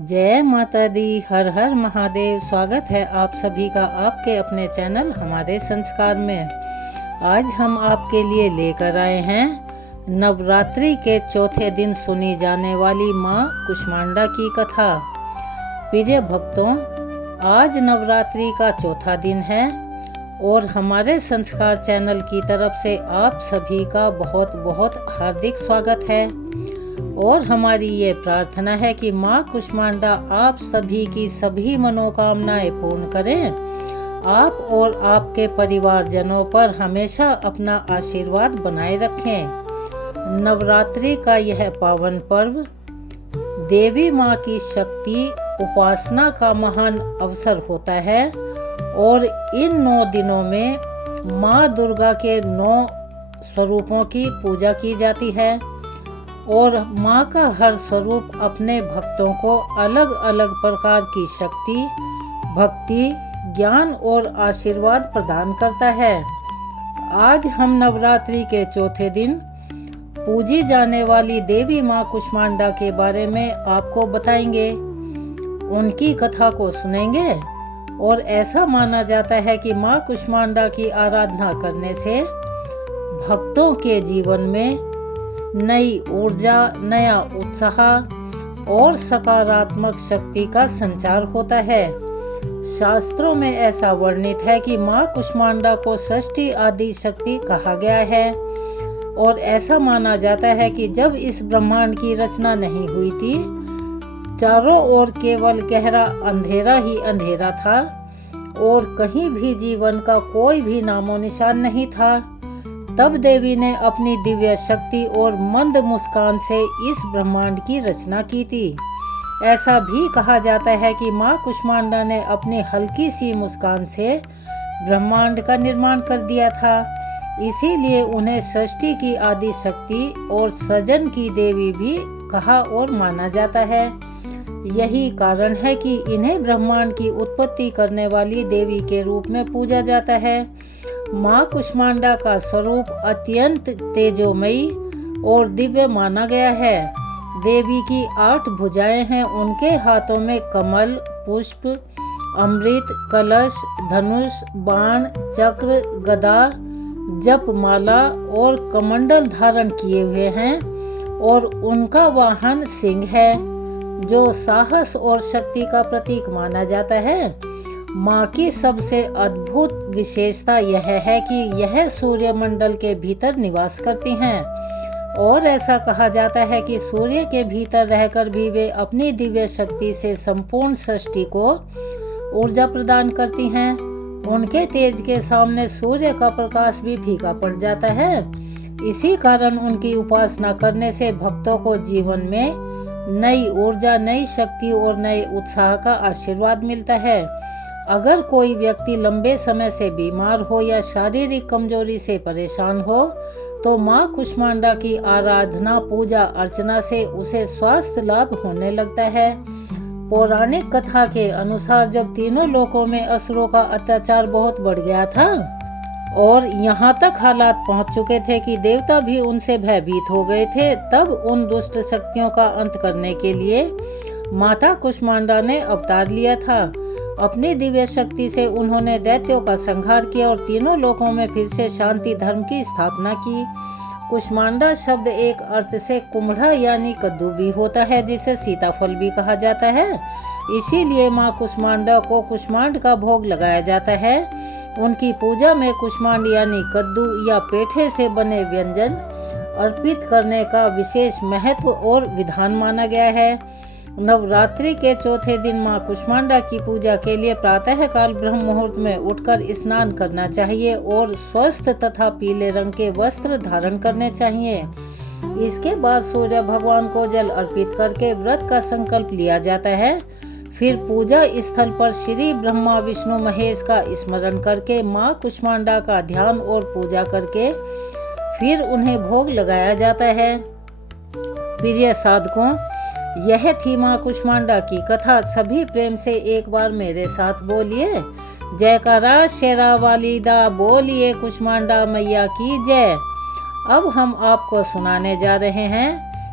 जय माता दी। हर हर महादेव। स्वागत है आप सभी का आपके अपने चैनल हमारे संस्कार में। आज हम आपके लिए लेकर आए हैं नवरात्रि के चौथे दिन सुनी जाने वाली माँ कुष्मांडा की कथा। प्रिय भक्तों, आज नवरात्रि का चौथा दिन है और हमारे संस्कार चैनल की तरफ से आप सभी का बहुत बहुत हार्दिक स्वागत है और हमारी ये प्रार्थना है कि माँ कुष्मांडा आप सभी की सभी मनोकामनाएं पूर्ण करें, आप और आपके परिवारजनों पर हमेशा अपना आशीर्वाद बनाए रखें। नवरात्रि का यह पावन पर्व देवी माँ की शक्ति उपासना का महान अवसर होता है और इन 9 दिनों में माँ दुर्गा के 9 स्वरूपों की पूजा की जाती है और माँ का हर स्वरूप अपने भक्तों को अलग अलग प्रकार की शक्ति, भक्ति, ज्ञान और आशीर्वाद प्रदान करता है। आज हम नवरात्रि के चौथे दिन पूजी जाने वाली देवी माँ कुष्मांडा के बारे में आपको बताएंगे, उनकी कथा को सुनेंगे और ऐसा माना जाता है कि माँ कुष्मांडा की आराधना करने से भक्तों के जीवन में नई ऊर्जा, नया उत्साह और सकारात्मक शक्ति का संचार होता है। शास्त्रों में ऐसा वर्णित है कि माँ कुष्मांडा को षष्ठी आदि शक्ति कहा गया है और ऐसा माना जाता है कि जब इस ब्रह्मांड की रचना नहीं हुई थी, चारों ओर केवल गहरा अंधेरा ही अंधेरा था और कहीं भी जीवन का कोई भी नामो निशान नहीं था। तब देवी ने अपनी दिव्य शक्ति और मंद मुस्कान से इस ब्रह्मांड की रचना की थी। ऐसा भी कहा जाता है कि माँ कुष्मांडा ने अपनी हल्की सी मुस्कान से ब्रह्मांड का निर्माण कर दिया था, इसीलिए उन्हें सृष्टि की आदि शक्ति और सृजन की देवी भी कहा और माना जाता है। यही कारण है कि इन्हें ब्रह्मांड की उत्पत्ति करने वाली देवी के रूप में पूजा जाता है। माँ कुष्मांडा का स्वरूप अत्यंत तेजोमयी और दिव्य माना गया है। देवी की 8 भुजाएं हैं। उनके हाथों में कमल, पुष्प, अमृत, कलश, धनुष, बाण, चक्र, गदा, जपमाला और कमंडल धारण किए हुए हैं और उनका वाहन सिंह है, जो साहस और शक्ति का प्रतीक माना जाता है। माँ की सबसे अद्भुत विशेषता यह है कि यह सूर्यमंडल के भीतर निवास करती हैं और ऐसा कहा जाता है कि सूर्य के भीतर रहकर भी वे अपनी दिव्य शक्ति से संपूर्ण सृष्टि को ऊर्जा प्रदान करती हैं। उनके तेज के सामने सूर्य का प्रकाश भी फीका पड़ जाता है। इसी कारण उनकी उपासना करने से भक्तों को जीवन में नई ऊर्जा, नई शक्ति और नए उत्साह का आशीर्वाद मिलता है। अगर कोई व्यक्ति लंबे समय से बीमार हो या शारीरिक कमजोरी से परेशान हो तो माँ कुष्मांडा की आराधना, पूजा अर्चना से उसे स्वास्थ्य लाभ होने लगता है। पौराणिक कथा के अनुसार जब तीनों लोकों में असुरों का अत्याचार बहुत बढ़ गया था और यहाँ तक हालात पहुँच चुके थे कि देवता भी उनसे भयभीत हो गए थे, तब उन दुष्ट शक्तियों का अंत करने के लिए माता कुष्मांडा ने अवतार लिया था। अपनी दिव्य शक्ति से उन्होंने दैत्यों का संहार किया और तीनों लोकों में फिर से शांति धर्म की स्थापना की। कुष्मांडा शब्द एक अर्थ से कुम्हड़ा यानी कद्दू भी होता है, जिसे सीताफल भी कहा जाता है। इसीलिए माँ कुष्मांडा को कुष्मांड का भोग लगाया जाता है। उनकी पूजा में कुष्मांड यानी कद्दू या पेठे से बने व्यंजन अर्पित करने का विशेष महत्व और विधान माना गया है। नवरात्रि के चौथे दिन माँ कुष्मांडा की पूजा के लिए प्रातः काल ब्रह्म मुहूर्त में उठकर स्नान करना चाहिए और स्वस्थ तथा पीले रंग के वस्त्र धारण करने चाहिए। इसके बाद सूर्य भगवान को जल अर्पित करके व्रत का संकल्प लिया जाता है। फिर पूजा स्थल पर श्री ब्रह्मा विष्णु महेश का स्मरण करके माँ कुष्मांडा का ध्यान और पूजा करके फिर उन्हें भोग लगाया जाता है। प्रिय साधकों, यह थी माँ कुष्मांडा की कथा। सभी प्रेम से एक बार मेरे साथ बोलिए, जयकारा शेरा वालीदा, बोलिए कुष्मांडा मैया की जय। अब हम आपको सुनाने जा रहे हैं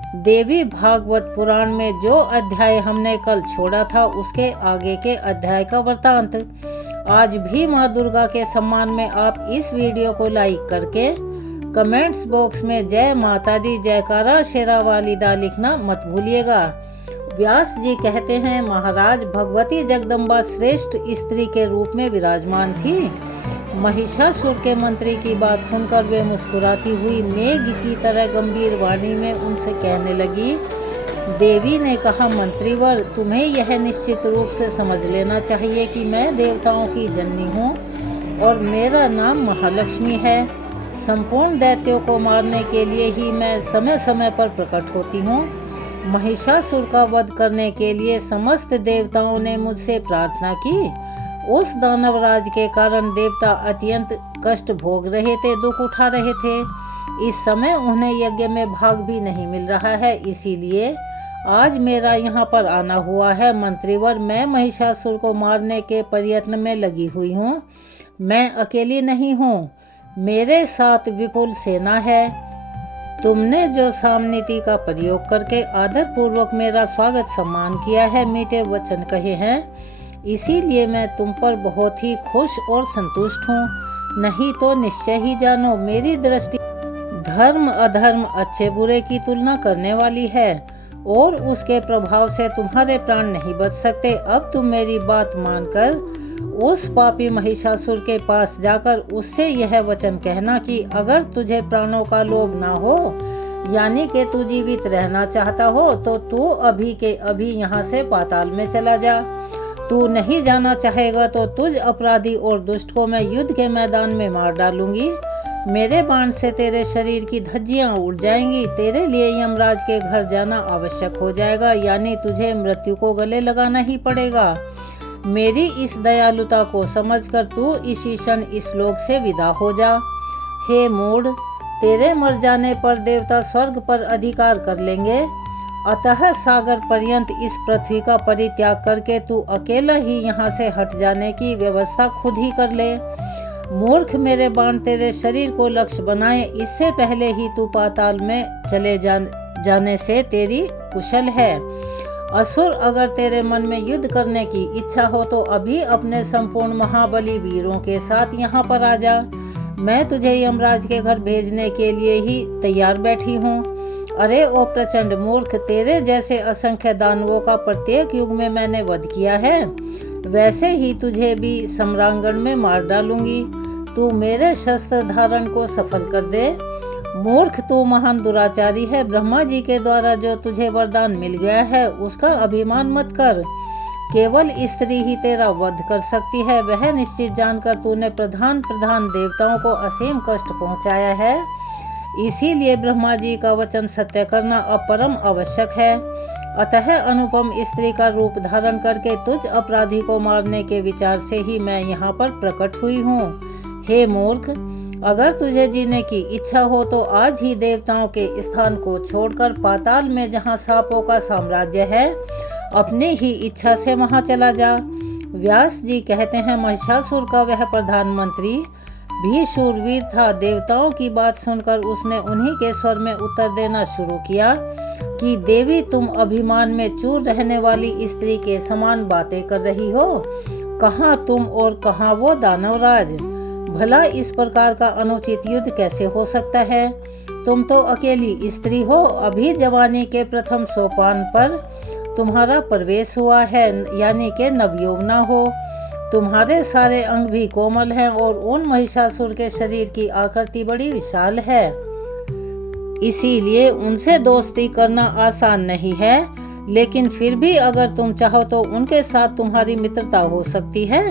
देवी भागवत पुराण में जो अध्याय हमने कल छोड़ा था उसके आगे के अध्याय का वृतांत। आज भी माँ दुर्गा के सम्मान में आप इस वीडियो को लाइक करके कमेंट्स बॉक्स में जय माता दी जयकारा शेरा वालिदा लिखना मत भूलिएगा। व्यास जी कहते हैं, महाराज भगवती जगदम्बा श्रेष्ठ स्त्री के रूप में विराजमान थी। महिषासुर के मंत्री की बात सुनकर वे मुस्कुराती हुई मेघ की तरह गंभीर वाणी में उनसे कहने लगी। देवी ने कहा, मंत्रीवर, तुम्हें यह निश्चित रूप से समझ लेना चाहिए कि मैं देवताओं की जननी हूँ और मेरा नाम महालक्ष्मी है। संपूर्ण दैत्यों को मारने के लिए ही मैं समय समय पर प्रकट होती हूँ। महिषासुर का वध करने के लिए समस्त देवताओं ने मुझसे प्रार्थना की। उस दानवराज के कारण देवता अत्यंत कष्ट भोग रहे थे, दुख उठा रहे थे। इस समय उन्हें यज्ञ में भाग भी नहीं मिल रहा है, इसीलिए आज मेरा यहाँ पर आना हुआ है। मंत्रीवर, मैं महिषासुर को मारने के प्रयत्न में लगी हुई हूँ। मैं अकेली नहीं हूँ, मेरे साथ विपुल सेना है। तुमने जो सामनीति का प्रयोग करके आदर पूर्वक मेरा स्वागत सम्मान किया है, मीठे वचन कहे हैं, इसीलिए मैं तुम पर बहुत ही खुश और संतुष्ट हूँ। नहीं तो निश्चय ही जानो, मेरी दृष्टि धर्म अधर्म अच्छे बुरे की तुलना करने वाली है और उसके प्रभाव से तुम्हारे प्राण नहीं बच सकते। अब तुम मेरी बात मानकर उस पापी महिषासुर के पास जाकर उससे यह वचन कहना कि अगर तुझे प्राणों का लोभ ना हो, यानी कि तू जीवित रहना चाहता हो, तो तू अभी के अभी यहाँ से पाताल में चला जा। तू नहीं जाना चाहेगा तो तुझ अपराधी और दुष्ट को मैं युद्ध के मैदान में मार डालूंगी। मेरे बाण से तेरे शरीर की धज्जियां उड़ जाएंगी। तेरे लिए यमराज के घर जाना आवश्यक हो जाएगा, यानी तुझे मृत्यु को गले लगाना ही पड़ेगा। मेरी इस दयालुता को समझकर तू इसी क्षण इस लोक से विदा हो जा। हे मूढ़, तेरे मर जाने पर देवता स्वर्ग पर अधिकार कर लेंगे, अतः सागर पर्यंत इस पृथ्वी का परित्याग करके तू अकेला ही यहाँ से हट जाने की व्यवस्था खुद ही कर ले। मूर्ख, मेरे बाण तेरे शरीर को लक्ष्य बनाए इससे पहले ही तू पाताल में चले जाने से तेरी कुशल है। असुर, अगर तेरे मन में युद्ध करने की इच्छा हो तो अभी अपने संपूर्ण महाबली वीरों के साथ यहाँ पर आ जा। मैं तुझे यमराज के घर भेजने के लिए ही तैयार बैठी हूँ। अरे ओ प्रचंड मूर्ख, तेरे जैसे असंख्य दानवों का प्रत्येक युग में मैंने वध किया है, वैसे ही तुझे भी सम्रांगण में मार डालूंगी। तू मेरे शस्त्र धारण को सफल कर दे। मूर्ख, तू महान दुराचारी है। ब्रह्मा जी के द्वारा जो तुझे वरदान मिल गया है उसका अभिमान मत कर। केवल स्त्री ही तेरा वध कर सकती है। वह निश्चित जानकर तूने प्रधान देवताओं को असीम कष्ट पहुंचाया है, इसीलिए ब्रह्मा जी का वचन सत्य करना अब परम आवश्यक है। अतः अनुपम स्त्री का रूप धारण करके तुझ अपराधी को मारने के विचार से ही मैं यहाँ पर प्रकट हुई हूँ। हे मूर्ख, अगर तुझे जीने की इच्छा हो तो आज ही देवताओं के स्थान को छोड़कर पाताल में जहाँ सांपों का साम्राज्य है, अपनी ही इच्छा से वहाँ चला जा। व्यास जी कहते हैं, महिषासुर का वह प्रधानमंत्री भी शूरवीर था। देवताओं की बात सुनकर उसने उन्हीं के स्वर में उत्तर देना शुरू किया कि देवी, तुम अभिमान में चूर रहने वाली स्त्री के समान बातें कर रही हो। कहाँ तुम और कहाँ वो दानवराज। भला इस प्रकार का अनुचित युद्ध कैसे हो सकता है। तुम तो अकेली स्त्री हो। अभी जवानी के प्रथम सोपान पर तुम्हारा प्रवेश हुआ है, यानी कि नवयौवना हो। तुम्हारे सारे अंग भी कोमल हैं और उन महिषासुर के शरीर की आकृति बड़ी विशाल है, इसीलिए उनसे दोस्ती करना आसान नहीं है। लेकिन फिर भी अगर तुम चाहो तो उनके साथ तुम्हारी मित्रता हो सकती है।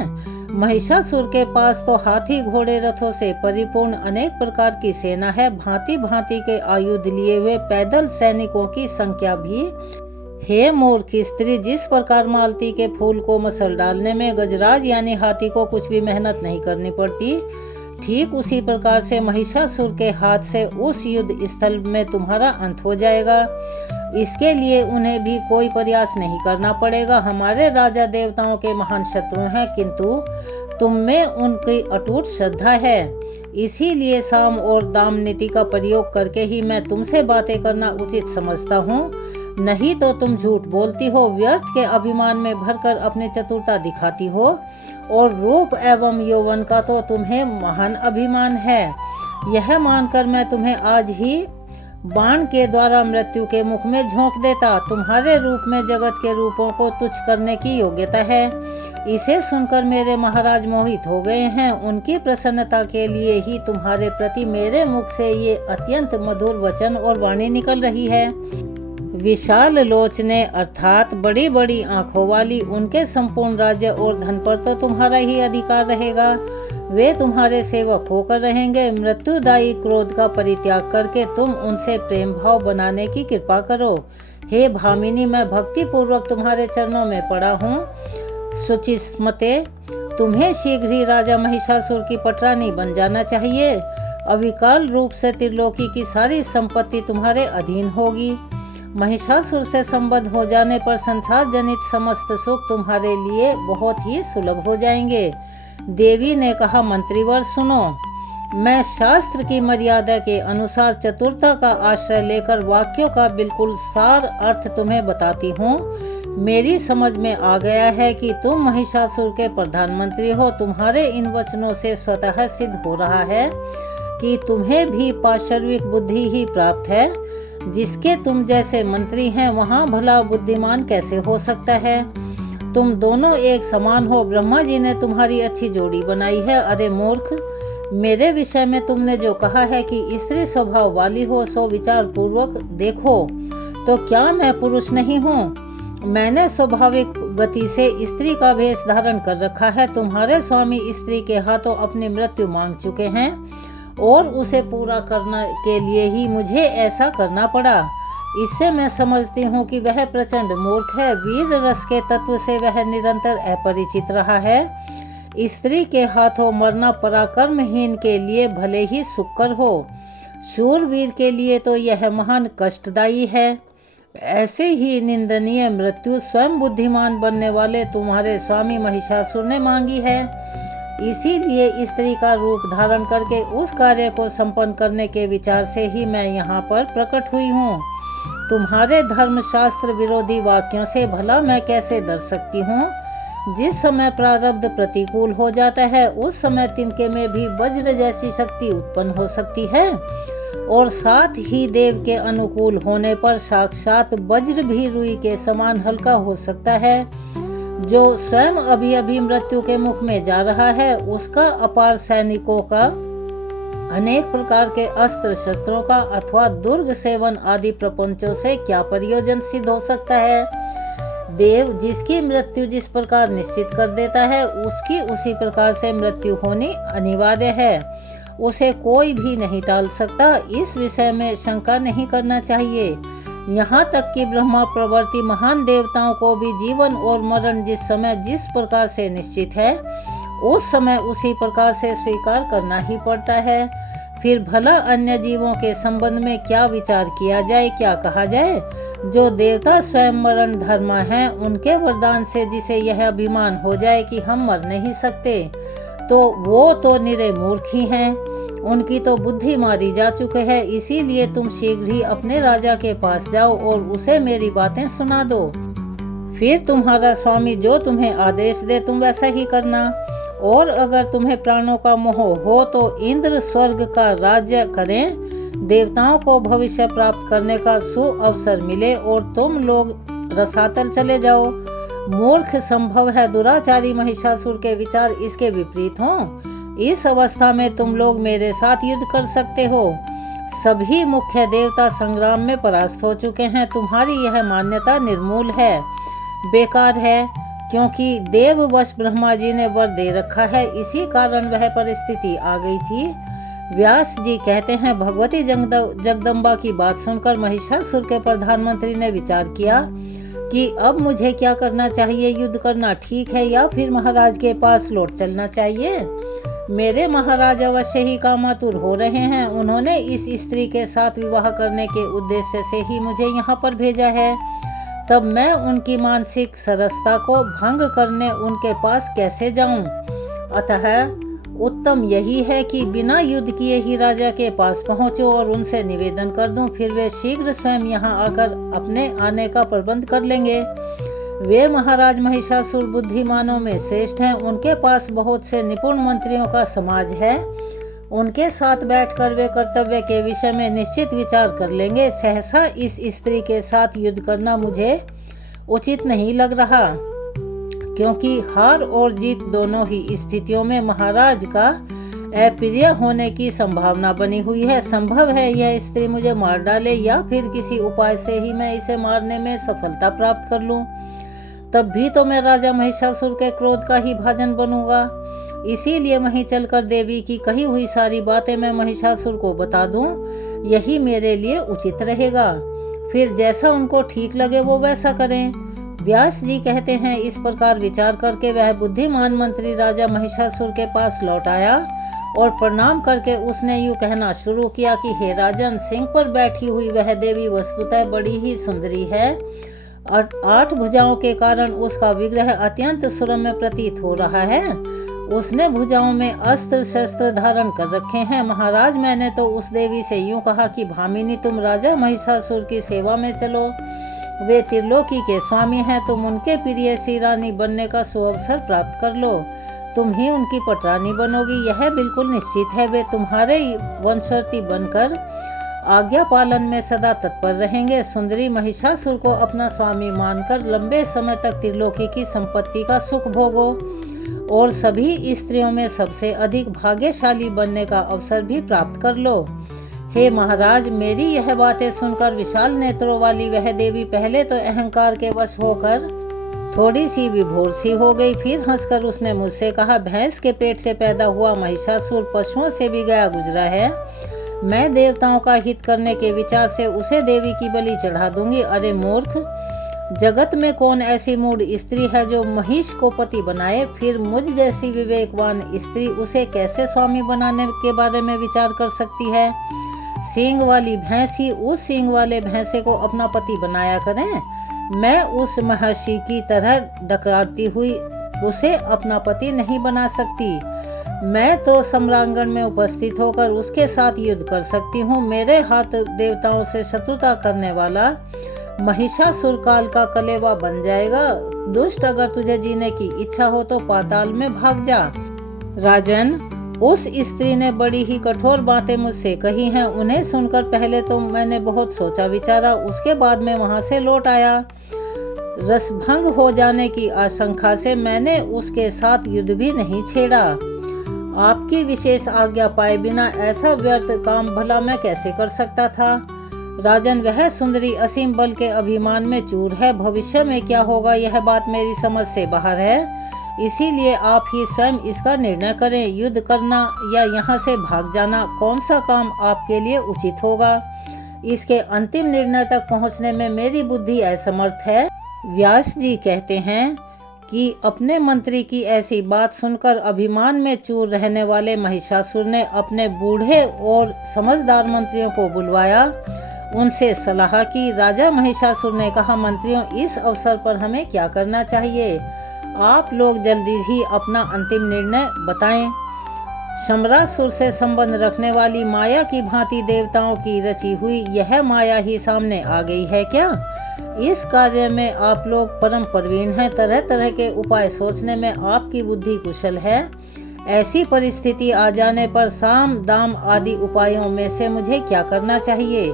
महिषासुर के पास तो हाथी घोड़े रथों से परिपूर्ण अनेक प्रकार की सेना है। भांति भांति के आयुध लिए हुए पैदल सैनिकों की संख्या भी। हे मूर्ख स्त्री, जिस प्रकार मालती के फूल को मसल डालने में गजराज यानी हाथी को कुछ भी मेहनत नहीं करनी पड़ती, ठीक उसी प्रकार से महिषासुर के हाथ से उस युद्ध स्थल में तुम्हारा अंत हो जाएगा। इसके लिए उन्हें भी कोई प्रयास नहीं करना पड़ेगा। हमारे राजा देवताओं के महान शत्रु हैं, किंतु तुम में उनकी अटूट श्रद्धा है। इसीलिए साम और दाम नीति का प्रयोग करके ही मैं तुमसे बातें करना उचित समझता हूँ। नहीं तो तुम झूठ बोलती हो, व्यर्थ के अभिमान में भरकर अपनी चतुरता दिखाती हो, और रूप एवं यौवन का तो तुम्हें महान अभिमान है। यह मानकर मैं तुम्हें आज ही बाण के द्वारा मृत्यु के मुख में झोंक देता। तुम्हारे रूप में जगत के रूपों को तुच्छ करने की योग्यता है। इसे सुनकर मेरे महाराज मोहित हो गए हैं। उनकी प्रसन्नता के लिए ही तुम्हारे प्रति मेरे मुख से ये अत्यंत मधुर वचन और वाणी निकल रही है। विशाल लोचने अर्थात बड़ी बड़ी आंखों वाली, उनके संपूर्ण राज्य और धन पर तो तुम्हारा ही अधिकार रहेगा। वे तुम्हारे सेवक होकर रहेंगे। मृत्युदायी क्रोध का परित्याग करके तुम उनसे प्रेम भाव बनाने की कृपा करो। हे भामिनी, मैं भक्ति पूर्वक तुम्हारे चरणों में पड़ा हूँ। सुचिस्मते, तुम्हें शीघ्र ही राजा महिषासुर की पटरानी बन जाना चाहिए। अविकल रूप से त्रिलोकी की सारी संपत्ति तुम्हारे अधीन होगी। महिषासुर से संबद्ध हो जाने पर संसार जनित समस्त सुख तुम्हारे लिए बहुत ही सुलभ हो जाएंगे। देवी ने कहा, मंत्रीवर सुनो, मैं शास्त्र की मर्यादा के अनुसार चतुरता का आश्रय लेकर वाक्यों का बिल्कुल सार अर्थ तुम्हें बताती हूँ। मेरी समझ में आ गया है कि तुम महिषासुर के प्रधानमंत्री हो। तुम्हारे इन वचनों से स्वतः सिद्ध हो रहा है कि तुम्हें भी पाशर्विक बुद्धि ही प्राप्त है। जिसके तुम जैसे मंत्री हैं, वहाँ भला बुद्धिमान कैसे हो सकता है। तुम दोनों एक समान हो। ब्रह्मा जी ने तुम्हारी अच्छी जोड़ी बनाई है। अरे मूर्ख, मेरे विषय में तुमने जो कहा है कि स्त्री स्वभाव वाली हो, सो विचार पूर्वक देखो तो क्या मैं पुरुष नहीं हूँ। मैंने स्वाभाविक गति से स्त्री का वेश धारण कर रखा है। तुम्हारे स्वामी स्त्री के हाथों अपनी मृत्यु मांग चुके हैं और उसे पूरा करने के लिए ही मुझे ऐसा करना पड़ा। इससे मैं समझती हूँ कि वह प्रचंड मूर्ख है। वीर रस के तत्व से वह निरंतर अपरिचित रहा है। स्त्री के हाथों मरना पराक्रमहीन के लिए भले ही सुकर हो, शूरवीर के लिए तो यह महान कष्टदायी है। ऐसे ही निंदनीय मृत्यु स्वयं बुद्धिमान बनने वाले तुम्हारे स्वामी महिषासुर ने मांगी है। इसीलिए स्त्री का रूप धारण करके उस कार्य को संपन्न करने के विचार से ही मैं यहाँ पर प्रकट हुई हूँ। तुम्हारे धर्मशास्त्र विरोधी वाक्यों से भला मैं कैसे डर सकती हूँ। जिस समय प्रारब्ध प्रतिकूल हो जाता है, उस समय तिनके में भी वज्र जैसी शक्ति उत्पन्न हो सकती है, और साथ ही देव के अनुकूल होने पर साक्षात वज्र भी रुई के समान हल्का हो सकता है। जो स्वयं अभी अभी मृत्यु के मुख में जा रहा है, उसका अपार सैनिकों का, अनेक प्रकार के अस्त्र शस्त्रों का अथवा दुर्ग सेवन आदि प्रपंचों से क्या प्रयोजन सिद्ध हो सकता है। देव जिसकी मृत्यु जिस प्रकार निश्चित कर देता है, उसकी उसी प्रकार से मृत्यु होनी अनिवार्य है। उसे कोई भी नहीं टाल सकता। इस विषय में शंका नहीं करना चाहिए। यहाँ तक कि ब्रह्मा प्रवर्ती महान देवताओं को भी जीवन और मरण जिस समय जिस प्रकार से निश्चित है, उस समय उसी प्रकार से स्वीकार करना ही पड़ता है। फिर भला अन्य जीवों के संबंध में क्या विचार किया जाए, क्या कहा जाए। जो देवता स्वयं मरण धर्मा हैं, उनके वरदान से जिसे यह अभिमान हो जाए कि हम मर नहीं सकते, तो वो तो निरे मूर्ख ही हैं। उनकी तो बुद्धि मारी जा चुकी है। इसीलिए तुम शीघ्र ही अपने राजा के पास जाओ और उसे मेरी बातें सुना दो। फिर तुम्हारा स्वामी जो तुम्हें आदेश दे तुम वैसा ही करना। और अगर तुम्हें प्राणों का मोह हो तो इंद्र स्वर्ग का राज्य करें, देवताओं को भविष्य प्राप्त करने का सुअवसर मिले और तुम लोग रसातल चले जाओ। मूर्ख संभव है दुराचारी महिषासुर के विचार इसके विपरीत हों। इस अवस्था में तुम लोग मेरे साथ युद्ध कर सकते हो। सभी मुख्य देवता संग्राम में परास्त हो चुके हैं। तुम्हारी यह मान्यता निर्मूल है, बेकार है, क्योंकि देववश ब्रह्मा जी ने वर दे रखा है। इसी कारण वह परिस्थिति आ गई थी। व्यास जी कहते हैं, भगवती जगदम्बा की बात सुनकर महिषासुर के प्रधानमंत्री ने विचार किया कि अब मुझे क्या करना चाहिए। युद्ध करना ठीक है या फिर महाराज के पास लौट चलना चाहिए। मेरे महाराज अवश्य ही कामातुर हो रहे हैं। उन्होंने इस स्त्री के साथ विवाह करने के उद्देश्य से ही मुझे यहाँ पर भेजा है। तब मैं उनकी मानसिक सरसता को भंग करने उनके पास कैसे जाऊं? अतः उत्तम यही है कि बिना युद्ध किए ही राजा के पास पहुंचो और उनसे निवेदन कर दूं। फिर वे शीघ्र स्वयं यहाँ आकर अपने आने का प्रबंध कर लेंगे। वे महाराज महिषासुर बुद्धिमानों में श्रेष्ठ हैं। उनके पास बहुत से निपुण मंत्रियों का समाज है। उनके साथ बैठकर वे कर्तव्य के विषय में निश्चित विचार कर लेंगे। सहसा इस स्त्री के साथ युद्ध करना मुझे उचित नहीं लग रहा, क्योंकि हार और जीत दोनों ही स्थितियों में महाराज का अप्रिय होने की संभावना बनी हुई है। संभव है यह स्त्री मुझे मार डाले या फिर किसी उपाय से ही मैं इसे मारने में सफलता प्राप्त कर लूं। तब भी तो मैं राजा महिषासुर के क्रोध का ही भाजन बनूंगा। इसीलिए वहीं चलकर देवी की कही हुई सारी बातें मैं महिषासुर को बता दूं। यही मेरे लिए उचित रहेगा। फिर जैसा उनको ठीक लगे वो वैसा करें। व्यास जी कहते हैं, इस प्रकार विचार करके वह बुद्धिमान मंत्री राजा महिषासुर के पास लौट आया और प्रणाम करके उसने यूं कहना शुरू किया कि हे राजन, सिंह पर बैठी हुई वह देवी वस्तुतः बड़ी ही सुंदरी है और 8 भुजाओं के कारण उसका विग्रह अत्यंत सुरम्य प्रतीत हो रहा है। उसने भुजाओं में अस्त्र शस्त्र धारण कर रखे हैं। महाराज, मैंने तो उस देवी से यूं कहा कि भामिनी, तुम राजा महिषासुर की सेवा में चलो। वे त्रिलोकी के स्वामी हैं। तुम उनके प्रिय सी रानी बनने का सुअवसर प्राप्त कर लो। तुम ही उनकी पटरानी बनोगी, यह बिल्कुल निश्चित है। वे तुम्हारे वंशवर्ती बनकर आज्ञा पालन में सदा तत्पर रहेंगे। सुंदरी महिषासुर को अपना स्वामी मानकर लंबे समय तक त्रिलोकी की संपत्ति का सुख भोगो और सभी स्त्रियों में सबसे अधिक भाग्यशाली बनने का अवसर भी प्राप्त कर लो। हे महाराज, मेरी यह बातें सुनकर विशाल नेत्रों वाली वह देवी पहले तो अहंकार के वश होकर थोड़ी सी विभोर सी हो गई। फिर हंसकर उसने मुझसे कहा, भैंस के पेट से पैदा हुआ महिषासुर पशुओं से भी गया गुजरा है। मैं देवताओं का हित करने के विचार से उसे देवी की बलि चढ़ा दूंगी। अरे मूर्ख, जगत में कौन ऐसी मूढ़ स्त्री है जो महिष को पति बनाए? फिर मुझ जैसी विवेकवान स्त्री उसे कैसे स्वामी बनाने के बारे में विचार कर सकती है? सींग वाली भैंस ही उस सींग वाले भैंसे को अपना पति बनाया करें। मैं उस महर्षि की तरह डकारती हुई उसे अपना पति नहीं बना सकती। मैं तो सम्रांगण में उपस्थित होकर उसके साथ युद्ध कर सकती हूँ। मेरे हाथ देवताओं से शत्रुता करने वाला महिषासुर काल का कलेवा बन जाएगा। दुष्ट, अगर तुझे जीने की इच्छा हो तो पाताल में भाग जा। राजन, उस स्त्री ने बड़ी ही कठोर बातें मुझसे कही हैं। उन्हें सुनकर पहले तो मैंने बहुत सोचा विचारा, उसके बाद में वहां से लौट आया। रसभंग हो जाने की आशंका से मैंने उसके साथ युद्ध भी नहीं छेड़ा। आपकी विशेष आज्ञा पाए बिना ऐसा व्यर्थ काम भला मैं कैसे कर सकता था? राजन, वह सुंदरी असीम बल के अभिमान में चूर है। भविष्य में क्या होगा यह बात मेरी समझ से बाहर है। इसीलिए आप ही स्वयं इसका निर्णय करें। युद्ध करना या यहाँ से भाग जाना, कौन सा काम आपके लिए उचित होगा? इसके अंतिम निर्णय तक पहुँचने में मेरी बुद्धि असमर्थ है। व्यास जी कहते हैं कि अपने मंत्री की ऐसी बात सुनकर अभिमान में चूर रहने वाले महिषासुर ने अपने बूढ़े और समझदार मंत्रियों को बुलवाया। उनसे सलाह की। राजा महिषासुर ने कहा, मंत्रियों, इस अवसर पर हमें क्या करना चाहिए? आप लोग जल्दी ही अपना अंतिम निर्णय बताएं। शम्रासुर से संबंध रखने वाली माया की भांति देवताओं की रची हुई यह माया ही सामने आ गई है क्या? इस कार्य में आप लोग परम प्रवीण हैं। तरह तरह के उपाय सोचने में आपकी बुद्धि कुशल है। ऐसी परिस्थिति आ जाने पर साम दाम आदि उपायों में से मुझे क्या करना चाहिए,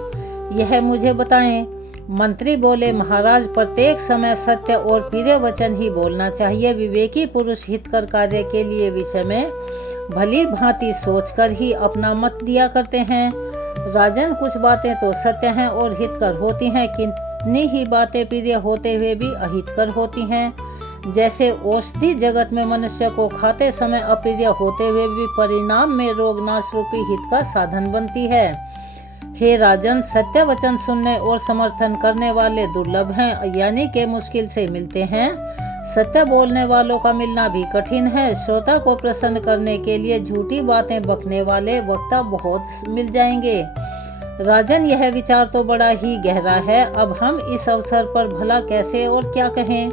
यह मुझे बताएं। मंत्री बोले, महाराज, प्रत्येक समय सत्य और प्रिय वचन ही बोलना चाहिए। विवेकी पुरुष हितकर कार्य के लिए विषय में भली भांति सोचकर ही अपना मत दिया करते हैं। राजन, कुछ बातें तो सत्य हैं और हितकर होती हैं, कितनी ही बातें प्रिय होते हुए भी अहितकर होती हैं। जैसे औषधि जगत में मनुष्य को खाते समय अप्रिय होते हुए भी परिणाम में रोग नाश रूपी हित का साधन बनती है। हे राजन, सत्य वचन सुनने और समर्थन करने वाले दुर्लभ हैं, यानी के मुश्किल से मिलते हैं। सत्य बोलने वालों का मिलना भी कठिन है। श्रोता को प्रसन्न करने के लिए झूठी बातें बकने वाले वक्ता बहुत मिल जाएंगे। राजन, यह विचार तो बड़ा ही गहरा है। अब हम इस अवसर पर भला कैसे और क्या कहें?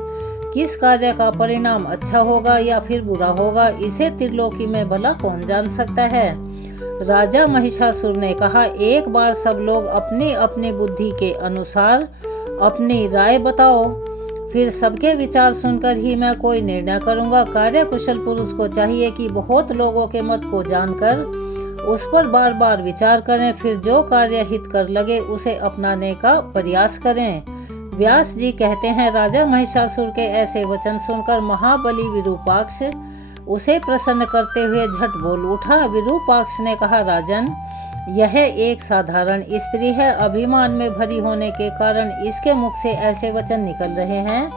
किस कार्य का परिणाम अच्छा होगा या फिर बुरा होगा, इसे त्रिलोकी में भला कौन जान सकता है। राजा महिषासुर ने कहा, एक बार सब लोग अपनी अपनी बुद्धि के अनुसार अपनी राय बताओ, फिर सबके विचार सुनकर ही मैं कोई निर्णय करूंगा। कार्यकुशल पुरुष को चाहिए कि बहुत लोगों के मत को जानकर उस पर बार बार विचार करें, फिर जो कार्य हित कर लगे उसे अपनाने का प्रयास करें। व्यास जी कहते हैं, राजा महिषासुर के ऐसे वचन सुनकर महाबली विरूपाक्ष उसे प्रसन्न करते हुए झट बोल उठा। विरूपाक्ष ने कहा, राजन, यह एक साधारण स्त्री है। अभिमान में भरी होने के कारण इसके मुख से ऐसे वचन निकल रहे हैं।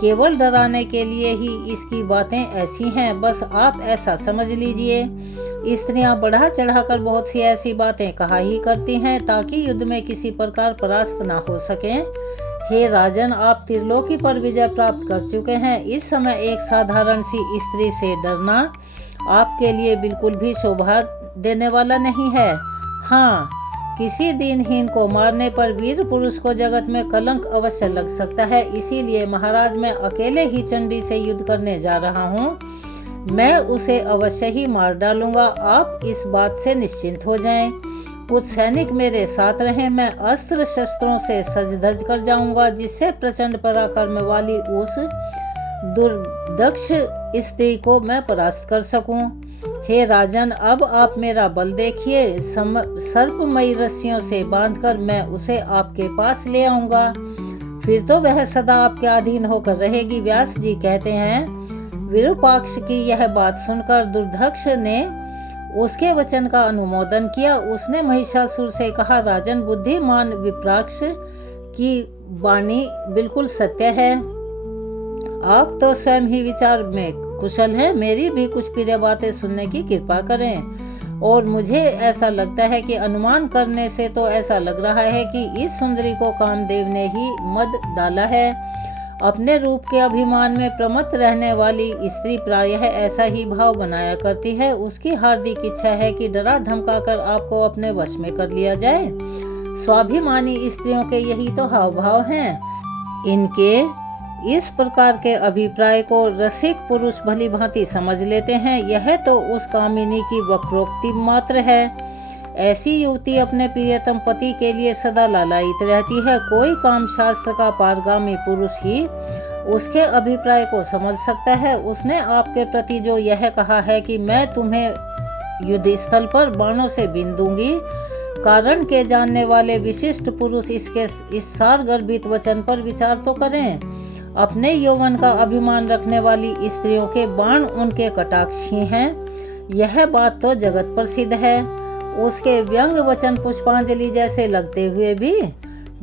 केवल डराने के लिए ही इसकी बातें ऐसी हैं, बस आप ऐसा समझ लीजिए। स्त्रियां बढ़ा चढ़ाकर बहुत सी ऐसी बातें कहा ही करती हैं ताकि युद्ध में किसी प्रकार परास्त ना हो सकें। हे राजन, आप त्रिलोकी पर विजय प्राप्त कर चुके हैं। इस समय एक साधारण सी स्त्री से डरना आपके लिए बिल्कुल भी शोभा देने वाला नहीं है। हाँ, किसी दीनहीन को मारने पर वीर पुरुष को जगत में कलंक अवश्य लग सकता है। इसीलिए महाराज, मैं अकेले ही चंडी से युद्ध करने जा रहा हूँ। मैं उसे अवश्य ही मार डालूंगा। आप इस बात से निश्चिंत हो जाएं। कुछ सैनिक मेरे साथ रहें। मैं अस्त्र शस्त्रों से सज धज कर जाऊंगा, जिससे प्रचंड पराक्रम वाली उस दुर्दक्ष स्त्री को मैं परास्त कर सकूं। हे राजन, अब आप मेरा बल देखिए। सर्पमयी रस्सियों से बांधकर मैं उसे आपके पास ले आऊंगा, फिर तो वह सदा आपके अधीन होकर रहेगी। व्यास जी कहते हैं, विरूपाक्ष की यह बात सुनकर दुर्दक्ष ने उसके वचन का अनुमोदन किया। उसने महिषासुर से कहा, राजन, बुद्धिमान विप्राक्ष की वाणी बिल्कुल सत्य है। आप तो स्वयं ही विचार में कुशल हैं। मेरी भी कुछ प्रिय बातें सुनने की कृपा करें। और मुझे ऐसा लगता है कि अनुमान करने से तो ऐसा लग रहा है कि इस सुंदरी को कामदेव ने ही मद डाला है। अपने रूप के अभिमान में प्रमत्त रहने वाली स्त्री प्रायः ऐसा ही भाव बनाया करती है। उसकी हार्दिक इच्छा है कि डरा धमकाकर आपको अपने वश में कर लिया जाए। स्वाभिमानी स्त्रियों के यही तो हाव भाव हैं। इनके इस प्रकार के अभिप्राय को रसिक पुरुष भली भांति समझ लेते हैं। यह तो उस कामिनी की वक्रोक्ति मात्र है। ऐसी युवती अपने प्रियतम पति के लिए सदा लालायित रहती है। कोई काम शास्त्र का पारगामी पुरुष ही उसके अभिप्राय को समझ सकता है। उसने आपके प्रति जो यह कहा है कि मैं तुम्हें युद्ध स्थल पर बाणों से बीन दूंगी, कारण के जानने वाले विशिष्ट पुरुष इसके इस सार गर्भित वचन पर विचार तो करें। अपने यौवन का अभिमान रखने वाली स्त्रियों के बाण उनके कटाक्ष ही हैं। यह बात तो जगत प्रसिद्ध है। उसके व्यंग वचन पुष्पांजलि जैसे लगते हुए भी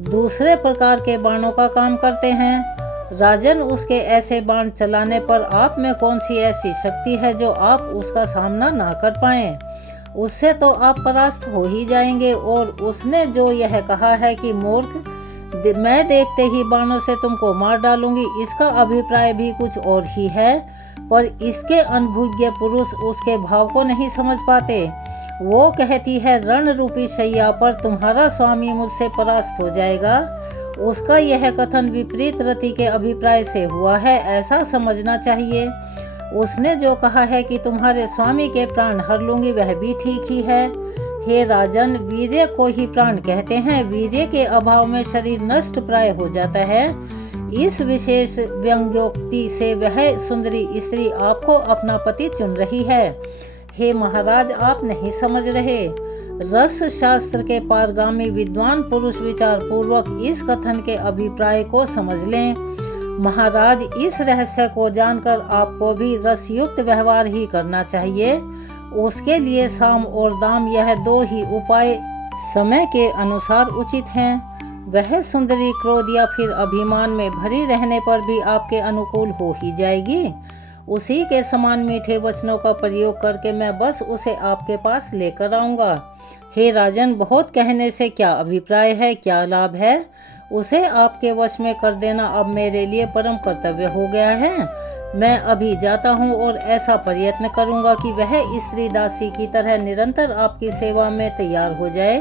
दूसरे प्रकार के बाणों का काम करते हैं। राजन, उसके ऐसे बाण चलाने पर आप में कौन सी ऐसी शक्ति है जो आप उसका सामना ना कर पाएं? उससे तो आप परास्त हो ही जाएंगे। और उसने जो यह कहा है कि मूर्ख, मैं देखते ही बाणों से तुमको मार डालूंगी, इसका अभिप्राय भी कुछ और ही है। पर इसके अनुभुज्ञ पुरुष उसके भाव को नहीं समझ पाते। वो कहती है, रण रूपी शैया पर तुम्हारा स्वामी मुझसे परास्त हो जाएगा। उसका यह कथन विपरीत रति के अभिप्राय से हुआ है, ऐसा समझना चाहिए। उसने जो कहा है कि तुम्हारे स्वामी के प्राण हर लूंगी, वह भी ठीक ही है। हे राजन, वीर्य को ही प्राण कहते हैं। वीर्य के अभाव में शरीर नष्ट प्राय हो जाता है। इस विशेष व्यंग्योक्ति से वह सुंदरी स्त्री आपको अपना पति चुन रही है। हे महाराज, आप नहीं समझ रहे। रस शास्त्र के पारगामी विद्वान पुरुष विचार पूर्वक इस कथन के अभिप्राय को समझ लें। महाराज, इस रहस्य को जानकर आपको भी रसयुक्त व्यवहार ही करना चाहिए। उसके लिए साम और दाम, यह दो ही उपाय समय के अनुसार उचित हैं। वह सुंदरी क्रोध या फिर अभिमान में भरी रहने पर भी आपके अनुकूल हो ही जाएगी। उसी के समान मीठे वचनों का प्रयोग करके मैं बस उसे आपके पास लेकर आऊंगा। हे राजन, बहुत कहने से क्या अभिप्राय है, क्या लाभ है? उसे आपके वश में कर देना अब मेरे लिए परम कर्तव्य हो गया है। मैं अभी जाता हूँ और ऐसा प्रयत्न करूँगा कि वह स्त्री दासी की तरह निरंतर आपकी सेवा में तैयार हो जाए।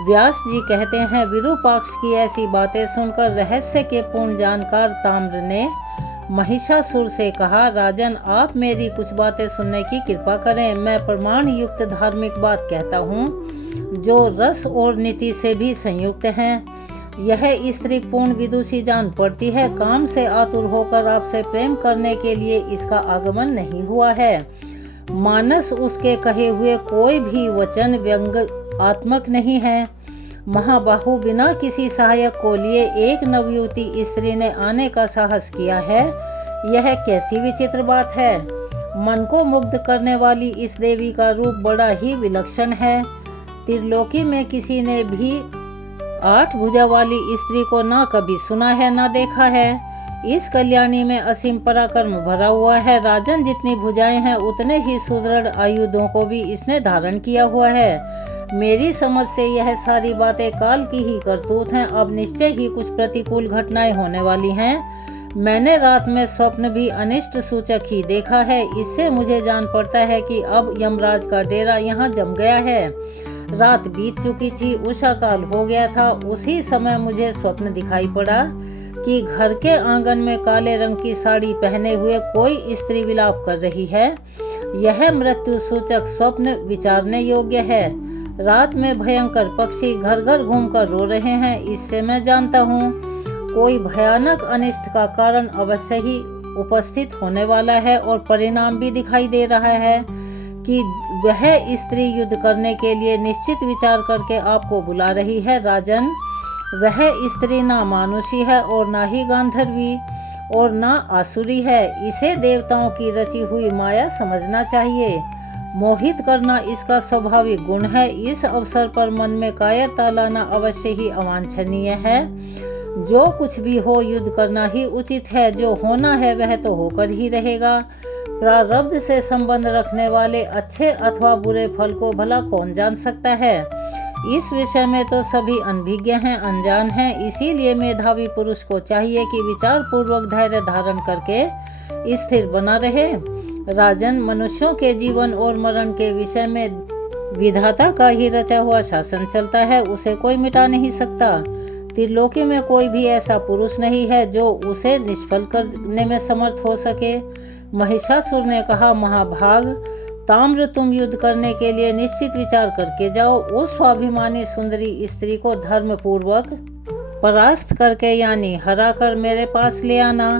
व्यास जी कहते हैं, विरूपाक्ष की ऐसी बातें सुनकर रहस्य के पूर्ण जानकार ताम्र ने महिषासुर से कहा, राजन, आप मेरी कुछ बातें सुनने की कृपा करें। मैं प्रमाण युक्त धार्मिक बात कहता हूँ जो रस और नीति से भी संयुक्त है। यह स्त्री पूर्ण विदुषी जान पड़ती है। काम से आतुर होकर आपसे प्रेम करने के लिए इसका आगमन नहीं हुआ है। मानस उसके कहे हुए कोई भी वचन व्यंग्यात्मक नहीं है। महाबाहु, बिना किसी सहायक को लिए एक नवयुवती स्त्री ने आने का साहस किया है। यह कैसी विचित्र बात है। मन को मुग्ध करने वाली इस देवी का रूप बड़ा ही विलक्षण है। त्रिलोकी में किसी ने भी 8 भुजा वाली स्त्री को ना कभी सुना है ना देखा है। इस कल्याणी में असीम पराक्रम भरा हुआ है। राजन, जितनी भुजाएं हैं उतने ही सुदृढ़ आयुधों को भी इसने धारण किया हुआ है। मेरी समझ से यह सारी बातें काल की ही करतूत हैं। अब निश्चय ही कुछ प्रतिकूल घटनाएं होने वाली हैं। मैंने रात में स्वप्न भी अनिष्ट सूचक ही देखा है। इससे मुझे जान पड़ता है कि अब यमराज का डेरा यहाँ जम गया है। रात बीत चुकी थी, उषा काल हो गया था। उसी समय मुझे स्वप्न दिखाई पड़ा कि घर के आंगन में काले रंग की साड़ी पहने हुए कोई स्त्री विलाप कर रही है। यह मृत्यु सूचक स्वप्न विचारने योग्य है। रात में भयंकर पक्षी घर घर घूमकर रो रहे हैं। इससे मैं जानता हूँ कोई भयानक अनिष्ट का कारण अवश्य ही उपस्थित होने वाला है और परिणाम भी दिखाई दे रहा है कि वह स्त्री युद्ध करने के लिए निश्चित विचार करके आपको बुला रही है। राजन, वह स्त्री ना मानुषी है और ना ही गांधर्वी और ना आसुरी है। इसे देवताओं की रची हुई माया समझना चाहिए। मोहित करना इसका स्वाभाविक गुण है। इस अवसर पर मन में कायरता लाना अवश्य ही अवांछनीय है। जो कुछ भी हो, युद्ध करना ही उचित है। जो होना है वह तो होकर ही रहेगा। प्रारब्ध से संबंध रखने वाले अच्छे अथवा बुरे फल को भला कौन जान सकता है। इस विषय में तो सभी अनभिज्ञ हैं, अनजान हैं। इसीलिए मेधावी पुरुष को चाहिए कि विचार पूर्वक धैर्य धारण करके स्थिर बना रहे। राजन, मनुष्यों के जीवन और मरण के विषय में विधाता का ही रचा हुआ शासन चलता है। उसे कोई मिटा नहीं सकता। त्रिलोकी में कोई भी ऐसा पुरुष नहीं है जो उसे निष्फल करने में समर्थ हो सके। महिषासुर ने कहा, महाभाग ताम्र, तुम युद्ध करने के लिए निश्चित विचार करके जाओ। उस स्वाभिमानी सुंदरी स्त्री को धर्म पूर्वक परास्त करके यानी हरा कर मेरे पास ले आना।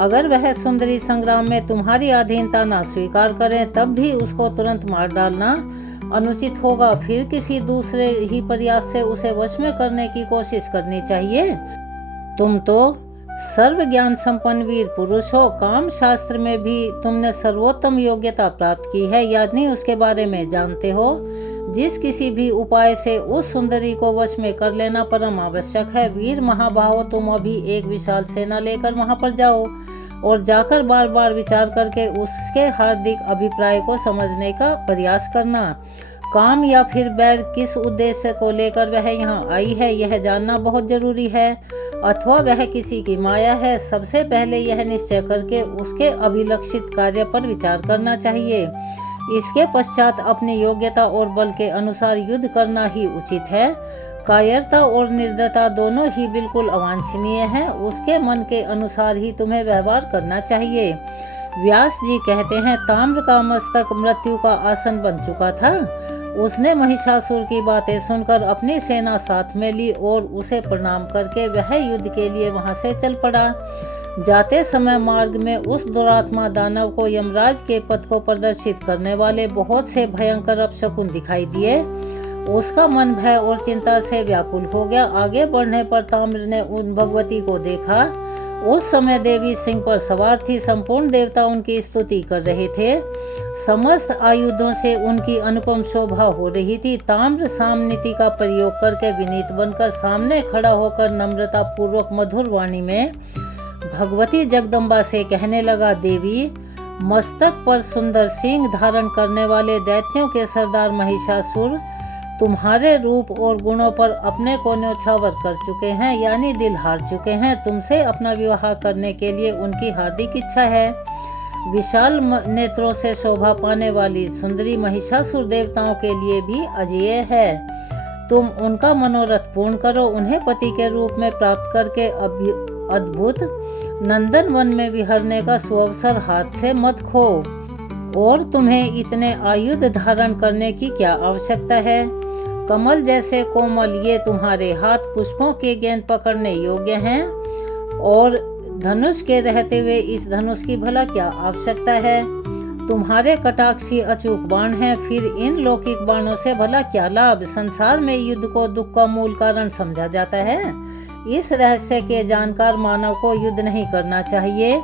अगर वह सुंदरी संग्राम में तुम्हारी अधीनता ना स्वीकार करें तब भी उसको तुरंत मार डालना अनुचित होगा। फिर किसी दूसरे ही प्रयास से उसे वश में करने की कोशिश करनी चाहिए। तुम तो सर्व ज्ञान संपन्न वीर पुरुष हो। काम शास्त्र में भी तुमने सर्वोत्तम योग्यता प्राप्त की है, यानी उसके बारे में जानते हो। जिस किसी भी उपाय से उस सुंदरी को वश में कर लेना परम आवश्यक है। वीर महाबाहो, तुम अभी एक विशाल सेना लेकर वहां पर जाओ और जाकर बार बार विचार करके उसके हार्दिक अभिप्राय को समझने का प्रयास करना। काम या फिर बैर किस उद्देश्य को लेकर वह यहाँ आई है यह जानना बहुत जरूरी है, अथवा वह किसी की माया है। सबसे पहले यह निश्चय करके उसके अभिलक्षित कार्य पर विचार करना चाहिए। इसके पश्चात अपनी योग्यता और बल के अनुसार युद्ध करना ही उचित है। कायरता और निर्दयता दोनों ही बिल्कुल अवांछनीय हैं। उसके मन के अनुसार ही तुम्हें व्यवहार करना चाहिए। व्यास जी कहते हैं, ताम्र का मस्तक मृत्यु का आसन बन चुका था। उसने महिषासुर की बातें सुनकर अपनी सेना साथ में ली और उसे प्रणाम करके वह युद्ध के लिए वहां से चल पड़ा। जाते समय मार्ग में उस दुरात्मा दानव को यमराज के पथ को प्रदर्शित करने वाले बहुत से भयंकर अपशकुन दिखाई दिए। उसका मन भय और चिंता से व्याकुल हो गया। आगे बढ़ने पर ताम्र ने उन भगवती को देखा। उस समय देवी सिंह पर सवार थी। संपूर्ण देवता उनकी स्तुति कर रहे थे। समस्त आयुधों से उनकी अनुपम शोभा हो रही थी। ताम्र सामनीति का प्रयोग करके विनीत बनकर सामने खड़ा होकर नम्रता पूर्वक मधुर वाणी में भगवती जगदम्बा से कहने लगा, देवी, मस्तक पर सुंदर सिंह धारण करने वाले दैत्यों के सरदार महिषासुर तुम्हारे रूप और गुणों पर अपने को न्यौछावर कर चुके हैं, यानी दिल हार चुके हैं। तुमसे अपना विवाह करने के लिए उनकी हार्दिक इच्छा है। विशाल नेत्रों से शोभा पाने वाली सुंदरी महिषासुर देवताओं के लिए भी अजेय है। तुम उनका मनोरथ पूर्ण करो। उन्हें पति के रूप में प्राप्त करके अद्भुत नंदन वन में विहरने का सुअवसर हाथ से मत खो। और तुम्हें इतने आयुध धारण करने की क्या आवश्यकता है? कमल जैसे कोमल ये तुम्हारे हाथ पुष्पों के गेंद पकड़ने योग्य हैं, और धनुष के रहते हुए इस धनुष की भला क्या आवश्यकता है? तुम्हारे कटाक्षी अचूक बाण हैं, फिर इन लौकिक बाणों से भला क्या लाभ? संसार में युद्ध को दुख का मूल कारण समझा जाता है। इस रहस्य के जानकार मानव को युद्ध नहीं करना चाहिए,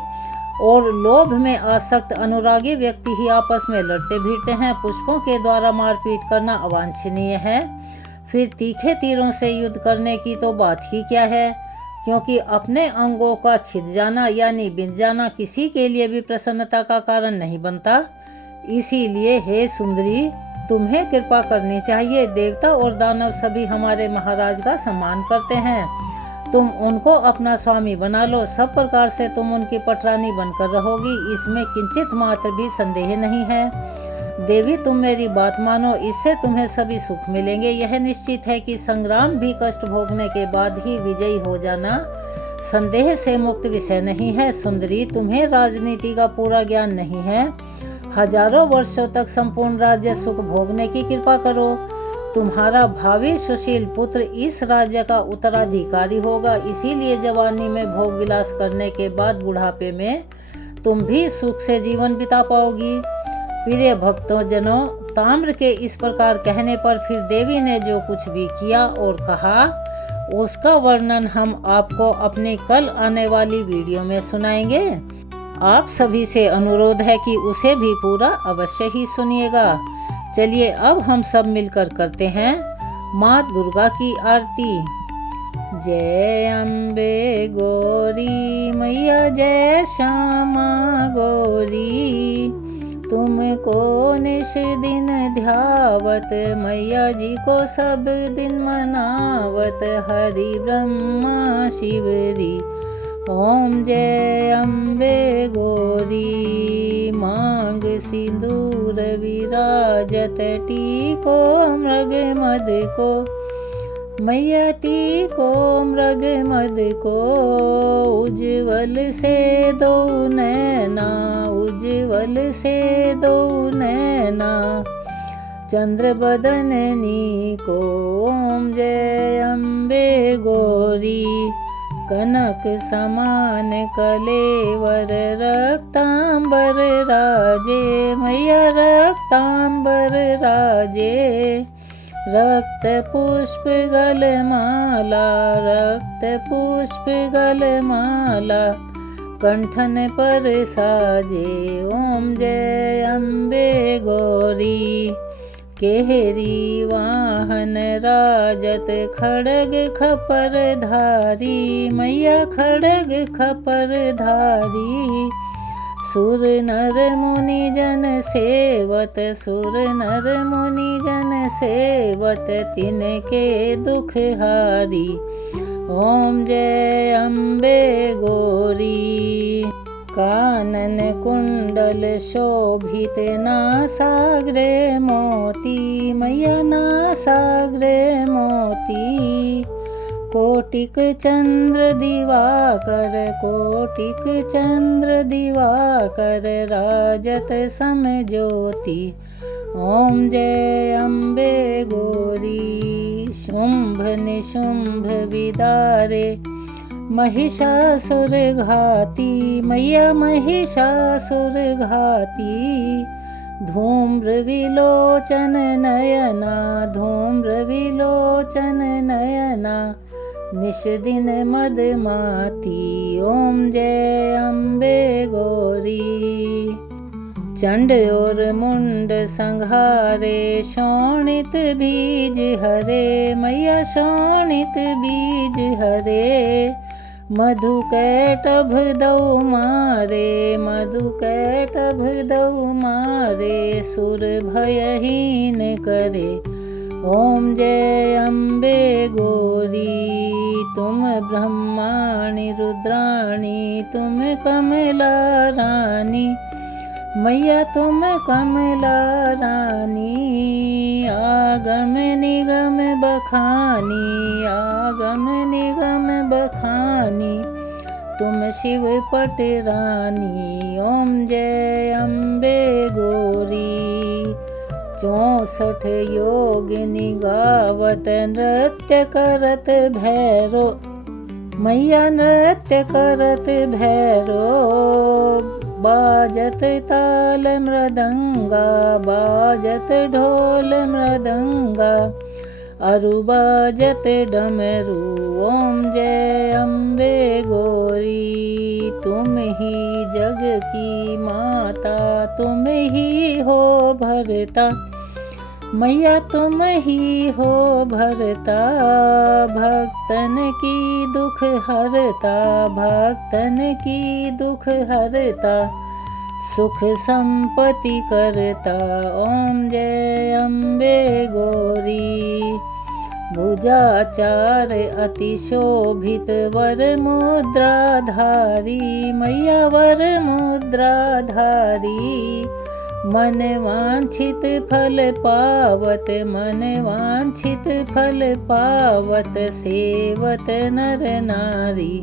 और लोभ में आसक्त अनुरागी व्यक्ति ही आपस में लड़ते भिड़ते हैं। पुष्पों के द्वारा मारपीट करना अवांछनीय है, फिर तीखे तीरों से युद्ध करने की तो बात ही क्या है, क्योंकि अपने अंगों का छिद जाना यानी बिंध जाना किसी के लिए भी प्रसन्नता का कारण नहीं बनता। इसीलिए हे सुंदरी, तुम्हें कृपा करनी चाहिए। देवता और दानव सभी हमारे महाराज का सम्मान करते हैं। तुम उनको अपना स्वामी बना लो। सब प्रकार से तुम उनकी पटरानी बनकर रहोगी, इसमें किंचित मात्र भी संदेह नहीं है। देवी, तुम मेरी बात मानो, इससे तुम्हें सभी सुख मिलेंगे। यह निश्चित है कि संग्राम भी कष्ट भोगने के बाद ही विजयी हो जाना संदेह से मुक्त विषय नहीं है। सुंदरी, तुम्हें राजनीति का पूरा ज्ञान नहीं है। हजारों वर्षों तक संपूर्ण राज्य सुख भोगने की कृपा करो। तुम्हारा भावी सुशील पुत्र इस राज्य का उत्तराधिकारी होगा, इसीलिए जवानी में भोग विलास करने के बाद बुढ़ापे में तुम भी सुख से जीवन बिता पाओगी। प्रिय भक्तों जनों, ताम्र के इस प्रकार कहने पर फिर देवी ने जो कुछ भी किया और कहा, उसका वर्णन हम आपको अपनी कल आने वाली वीडियो में सुनाएंगे। आप सभी से अनुरोध है कि उसे भी पूरा अवश्य ही सुनिएगा। चलिए अब हम सब मिलकर करते हैं माँ दुर्गा की आरती। जय अम्बे गौरी मैया, जय श्यामा गौरी, तुमको निश दिन ध्यावत, मैया जी को सब दिन मनावत, हरि ब्रह्मा शिवरी, ओम जय अम्बे गौरी। मांग सिंदूर विराजत, टीको मृग मद को, मैया टीको मृग मद को, उज्ज्वल से दो नैना, उज्ज्वल से दो नैना, चंद्र बदननी को, ओम जय अम्बे गौरी। कनक समान कलेवर, रक्तांबर राजे, मैया रक्तांबर राजे, रक्त पुष्प गलमाला, रक्त पुष्प गलमाला, कंठन पर साजे, ओम जय अम्बे गौरी। केहरी वाहन राजत, खड़ग खपर धारी, मैया खड़ग खपर धारी, सुर नर मुनि जन सेवत, सुर नर मुनि जन सेवत, तिनके दुख हारी, ओम जय अम्बे गौरी। कानन कुंडल शोभित, नासाग्रे मोती, मैया नासाग्रे मोती, कोटिक चंद्र दिवाकर, कोटिक चंद्र दिवाकर, राजत समज्योति, ओम जय अम्बे गौरी। शुंभ निशुंभ विदारे, महिषासुर घाती, मैया महिषासुर घाती, धूम्र विलोचन नयना, धूम्र विलोचन नयना, निश दिन मदमाती, ओम जय अम्बे गौरी। चंड और मुंड संहारे, शोणित बीज हरे, मैया शोणित बीज हरे, मधु कैटभ दौ मारे, मधु कैटभ दौ मारे, सुर भयहीन करे, ओम जय अम्बे गौरी तुम ब्रह्माणी रुद्राणी तुम कमला रानी, मैया तुम कमला रानी। आगम निगम बखानी, आगम निगम बखानी तुम शिव पट रानी। ओम जय अम्बे गौरी 64 योगिनी गावत नृत्य करत भैरो, मैया नृत्य करत भैरो। बाजत ताल मृदंगा, बाजत ढोल मृदंगा, अरु बाजत डमरू। ओम जय अम्बे गौरी तुम ही जग की माता, तुम ही हो भरता, मैया तुम ही हो भरता। भक्तन की दुख हरता, भक्तन की दुख हरता, सुख संपत्ति करता। ओम जय अम्बे गौरी भुजाचार अति शोभित वर मुद्राधारी, मैया वर मुद्राधारी। मन वांछित फल पावत, मन वांछित फल पावत, सेवत नर नारी।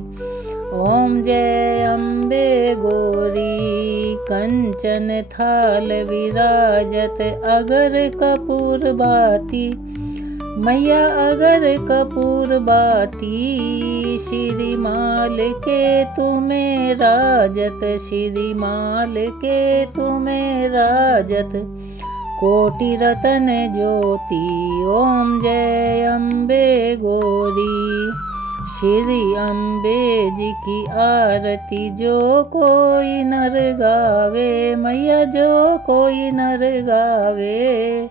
ओम जय अम्बे गौरी कंचन थाल विराजत अगर कपूर बाती, मैया अगर कपूर बाती। श्रीमाल के तुम्हें राजत, श्रीमाल के तुम्हें राजत, कोटि रतन ज्योति। ओम जय अम्बे गौरी श्री अम्बे जी की आरती जो कोई नर गावे, मैया जो कोई नर गावे।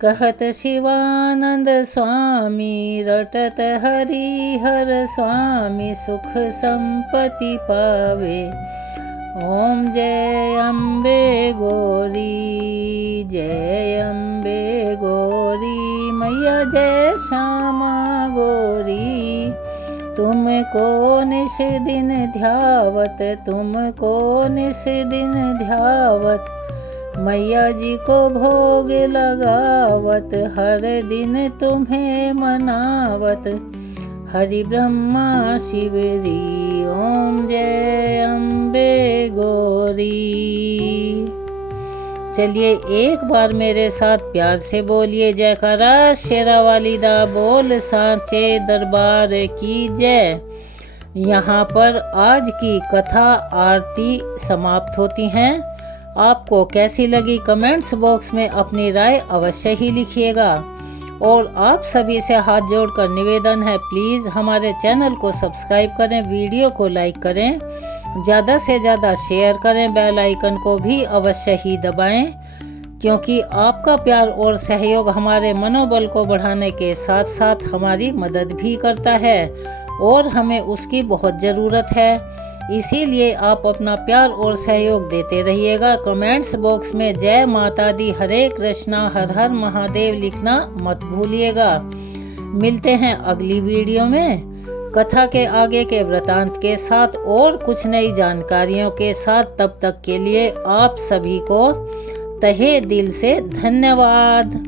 कहत शिवानंद स्वामी रटत हरिहर स्वामी, सुख संपत्ति पावे। ओम जय अम्बे गौरी, जय अम्बे गौरी, मैया जय श्यामा गौरी। तुमको निश दिन ध्यावत, तुमको निश दिन ध्यावत, मैया जी को भोग लगावत, हर दिन तुम्हें मनावत, हरि ब्रह्मा शिवरी। ओम जय अम्बे गौरी। चलिए एक बार मेरे साथ प्यार से बोलिए जयकारा शेरावाली दा बोल सांचे दरबार की जय। यहाँ पर आज की कथा आरती समाप्त होती हैं। आपको कैसी लगी कमेंट्स बॉक्स में अपनी राय अवश्य ही लिखिएगा। और आप सभी से हाथ जोड़कर निवेदन है, प्लीज़ हमारे चैनल को सब्सक्राइब करें, वीडियो को लाइक करें, ज़्यादा से ज़्यादा शेयर करें, बेल आइकन को भी अवश्य ही दबाएं, क्योंकि आपका प्यार और सहयोग हमारे मनोबल को बढ़ाने के साथ साथ हमारी मदद भी करता है और हमें उसकी बहुत ज़रूरत है। इसीलिए आप अपना प्यार और सहयोग देते रहिएगा। कमेंट्स बॉक्स में जय माता दी, हरे कृष्णा, हर हर महादेव लिखना मत भूलिएगा। मिलते हैं अगली वीडियो में कथा के आगे के वृतांत के साथ और कुछ नई जानकारियों के साथ। तब तक के लिए आप सभी को तहे दिल से धन्यवाद।